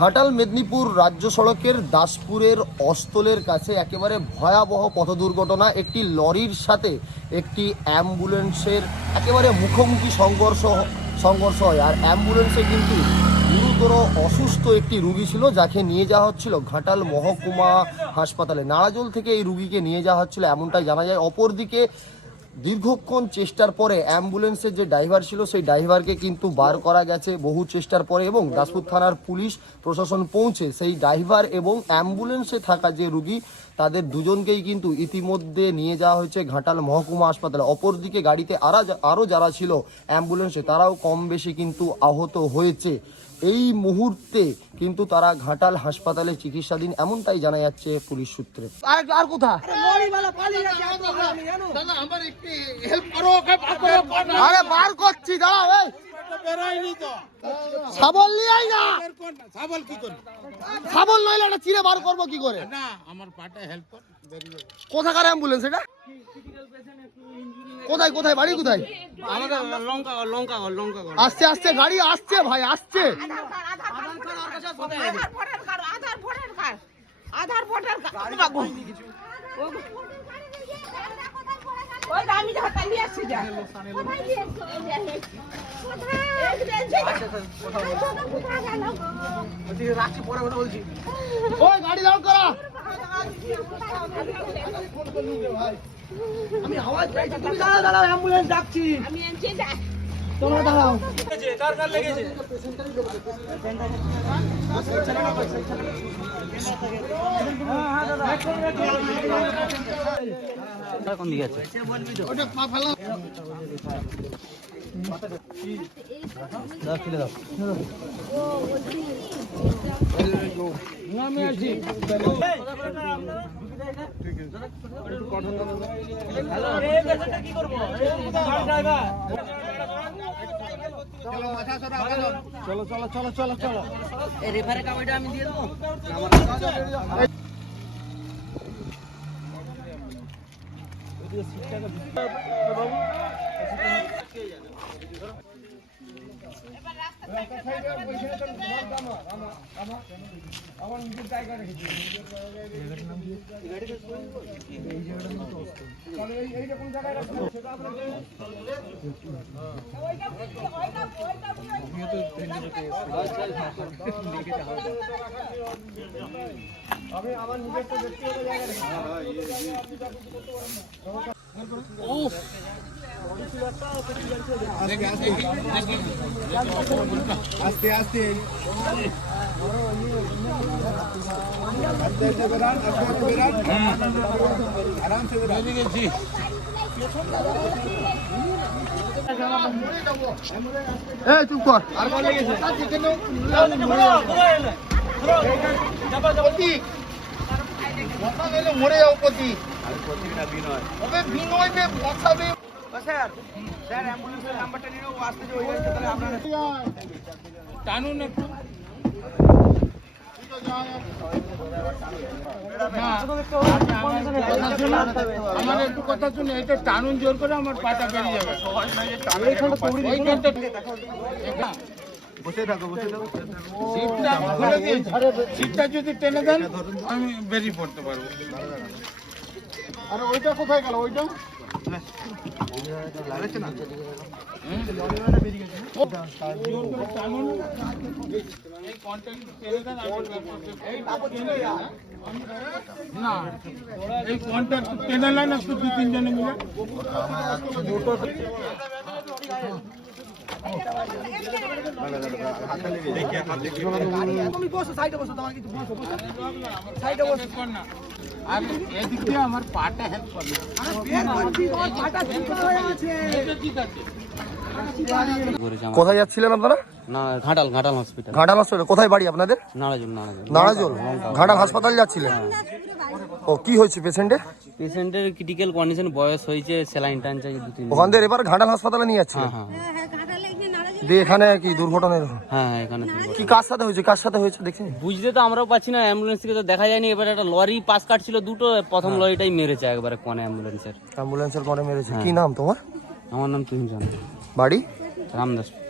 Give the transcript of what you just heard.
ঘাটাল মেদিনীপুর রাজ্য সড়কের দাসপুরের অস্তলের কাছে একেবারে ভয়াবহ পথ দুর্ঘটনা, একটি লরির সাথে একটি অ্যাম্বুলেন্সের একেবারে মুখোমুখি সংঘর্ষ সংঘর্ষ হয়। আর অ্যাম্বুলেন্সে কিন্তু গুরুতর অসুস্থ একটি রুগী ছিল, যাকে নিয়ে যাওয়া হচ্ছিল ঘাটাল মহকুমা হাসপাতালে। নারাজল থেকে এই রুগীকে নিয়ে যাওয়া হচ্ছিল, এমনটাই জানা যায়। অপরদিকে দীর্ঘক্ষণ চেষ্টার পরে অ্যাম্বুলেন্সের যে ড্রাইভার ছিল, সেই ড্রাইভারকে কিন্তু বার করা গেছে বহু চেষ্টার পরে এবং দাসপুর থানার পুলিশ প্রশাসন পৌঁছে সেই ড্রাইভার এবং অ্যাম্বুলেন্সে থাকা যে রুগী, তাদের দুজনকেই কিন্তু ইতিমধ্যে নিয়ে যাওয়া হয়েছে ঘাটাল মহকুমা হাসপাতালে। অপরদিকে গাড়িতে আরা আরও যারা ছিল অ্যাম্বুলেন্সে, তারাও কম বেশি কিন্তু আহত হয়েছে। এই মুহূর্তে কিন্তু তারা ঘাটাল হাসপাতালে চিকিৎসাধীন এমনটাই জানা যাচ্ছে পুলিশ সূত্রে। আর আর কোথা বার আরে বার করছি দাঁড়াও নিয়ে আই না। কি করে নইলে এটা চিরে বার করব কি করে? না আমার পাটা হেল্প কর কোথাকার অ্যাম্বুলেন্স এটা? কোথায় কোথায় বাড়ি কোথায়? আমাদের লঙ্কা লঙ্কা লঙ্কা আসছে আসছে গাড়ি আসছে ভাই আসছে। আধার ভোটার নিয়ে আসছি যা। ওই গাড়ি দাঁড় করা। আমি আওয়াজ পাইছি তুমি দাঁড়াও দাঁড়াও অ্যাম্বুলেন্স ডাকছি। আমি তোমরা দাঁড়াও। ওটা পা ফেলো আমি আছি চলো চলো চলো চলো চলো বেরান আস্তে আস্তে বেরান আরাম সে বেরান বেরিয়ে গেছি এই চুপ কর আর মরে যাও প্রতি। আর বিনয়। ওকে বিনয় টানুন একটু। আমার একটু কথা শুনে এটা টানুন জোর করে আমার পাটা বেরিয়ে যাবে। বসে থাকো বসে থাকো। সিটটা খুলে দিয়েছি। সিটটা যদি টেনে দেন আমি বেরিয়ে পড়তে পারব। আরে ওইটা কোথায় গেল ওইটা? না এই কন্ট্যাক্ট টেনে নেন একটু দু তিনজনে মিলে। আমার পাটা হেল্প করবে। কোথায় যাচ্ছিলেন আপনারা? না ঘাটাল ঘাটাল হসপিটাল ঘাটাল হসপিটাল কোথায় বাড়ি আপনাদের? নারাজুল নারাজুল নারাজল ঘাটাল হাসপাতাল যাচ্ছিলেন? ও কি হয়েছে পেশেন্টের পেশেন্টের ক্রিটিক্যাল কন্ডিশন বয়স হয়েছে স্যালাইন টান চাই দু তিন। ওখান থেকে এবার ঘাটাল হাসপাতালে নিয়ে যাচ্ছিলেন? হ্যাঁ হ্যাঁ। দিয়ে এখানে কি দুর্ঘটনা এরকম? হ্যাঁ হ্যাঁ এখানে দুর্ঘটনা। কি কার সাথে হয়েছে? কার সাথে হয়েছে দেখছেন বুঝতে তো আমরাও পাচ্ছি না অ্যাম্বুলেন্স থেকে তো দেখা যায়নি। এবার একটা লরি পাস কাটছিল দুটো প্রথম লরিটাই মেরেছে একবারে কোনে অ্যাম্বুলেন্সের। অ্যাম্বুলেন্সের পরে মেরেছে। কি নাম তোমার? আমার নাম তুমি জান বাড়ি? রামদাসপুর